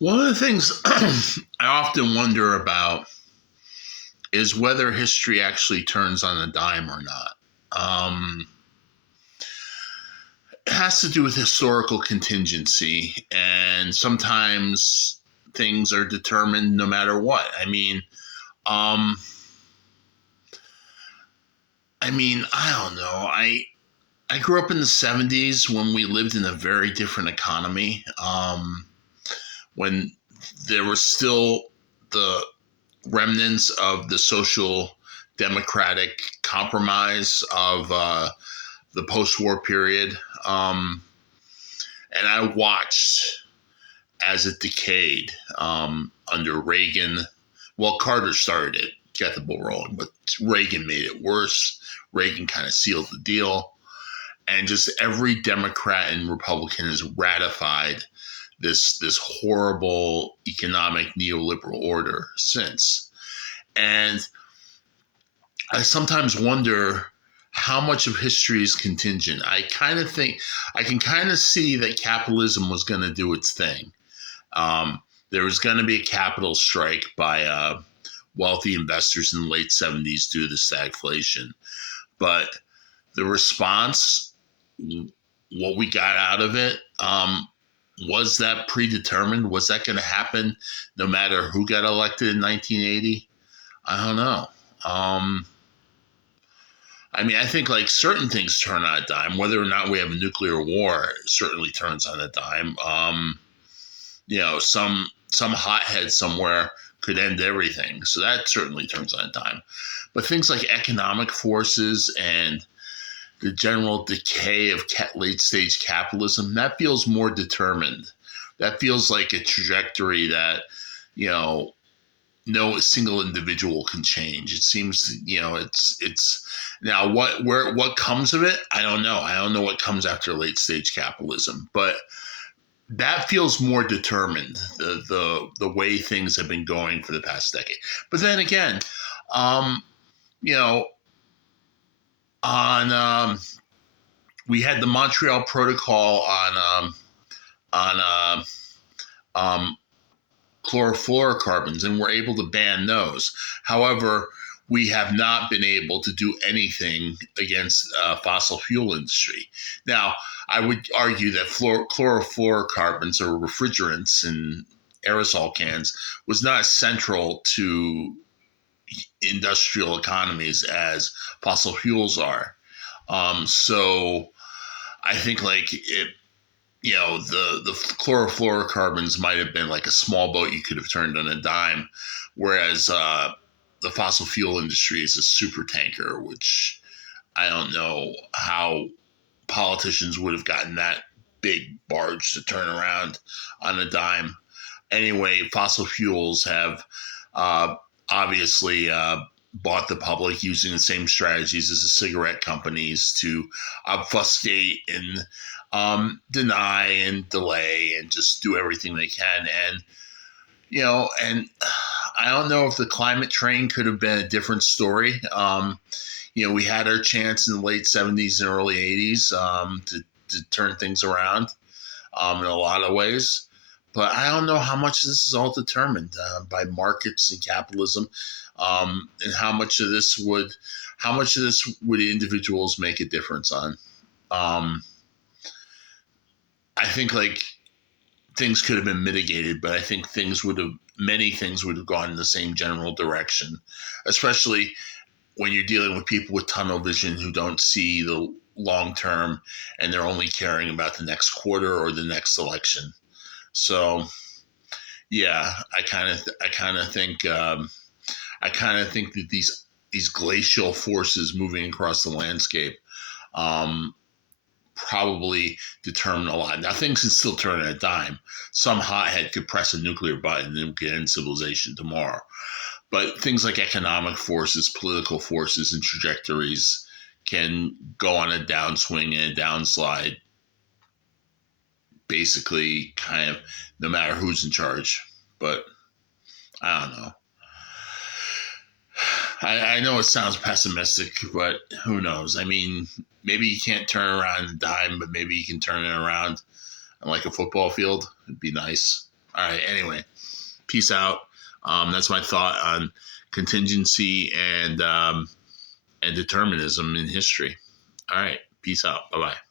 One of the things I often wonder about is whether history actually turns on a dime or not. It has to do with historical contingency, and sometimes things are determined no matter what. Um, I don't know. I grew up in the '70s when we lived in a very different economy. When there was still the remnants of the social democratic compromise of the post-war period, and I watched as it decayed under Reagan. Well, Carter started it, got the ball rolling, but Reagan made it worse. Reagan kind of sealed the deal, and just every Democrat and Republican has ratified this horrible economic neoliberal order since. And I sometimes wonder how much of history is contingent. I kind of think I can kind of see that capitalism was going to do its thing. There was going to be a capital strike by wealthy investors in the late '70s due to stagflation, but the response, what we got out of it, was that predetermined? Was that going to happen no matter who got elected in 1980? I don't know. I think like certain things turn on a dime. Whether or not we have a nuclear war certainly turns on a dime. Some hothead somewhere could end everything, so that certainly turns on a dime. But things like economic forces and the general decay of late stage capitalism, that feels more determined. That feels like a trajectory that, no single individual can change. It seems, it's now what comes of it, I don't know. I don't know what comes after late stage capitalism, but that feels more determined, the way things have been going for the past decade. But then again, you know, on we had the Montreal Protocol on chlorofluorocarbons, and we're able to ban those. However, we have not been able to do anything against fossil fuel industry. Now, I would argue that chlorofluorocarbons or refrigerants in aerosol cans was not as central to industrial economies as fossil fuels are. So I think like it, the chlorofluorocarbons might have been like a small boat you could have turned on a dime, whereas the fossil fuel industry is a super tanker, which I don't know how politicians would have gotten that big barge to turn around on a dime. Anyway, fossil fuels have obviously bought the public using the same strategies as the cigarette companies to obfuscate and deny and delay and just do everything they can. And I don't know if the climate train could have been a different story. We had our chance in the late '70s and early '80s to turn things around in a lot of ways. But I don't know how much this is all determined by markets and capitalism, and how much of this would individuals make a difference on. I think like things could have been mitigated, but I think many things would have gone in the same general direction, especially when you're dealing with people with tunnel vision who don't see the long term and they're only caring about the next quarter or the next election. So, yeah, I kind of think that these glacial forces moving across the landscape probably determine a lot. Now, things can still turn on a dime. Some hothead could press a nuclear button and get end civilization tomorrow. But things like economic forces, political forces, and trajectories can go on a downswing and a downslide, basically, kind of no matter who's in charge. But I don't know. I know it sounds pessimistic, but who knows? I mean, maybe you can't turn around a dime, but maybe you can turn it around on like a football field. It'd be nice. All right. Anyway, peace out. That's my thought on contingency and determinism in history. All right. Peace out. Bye bye.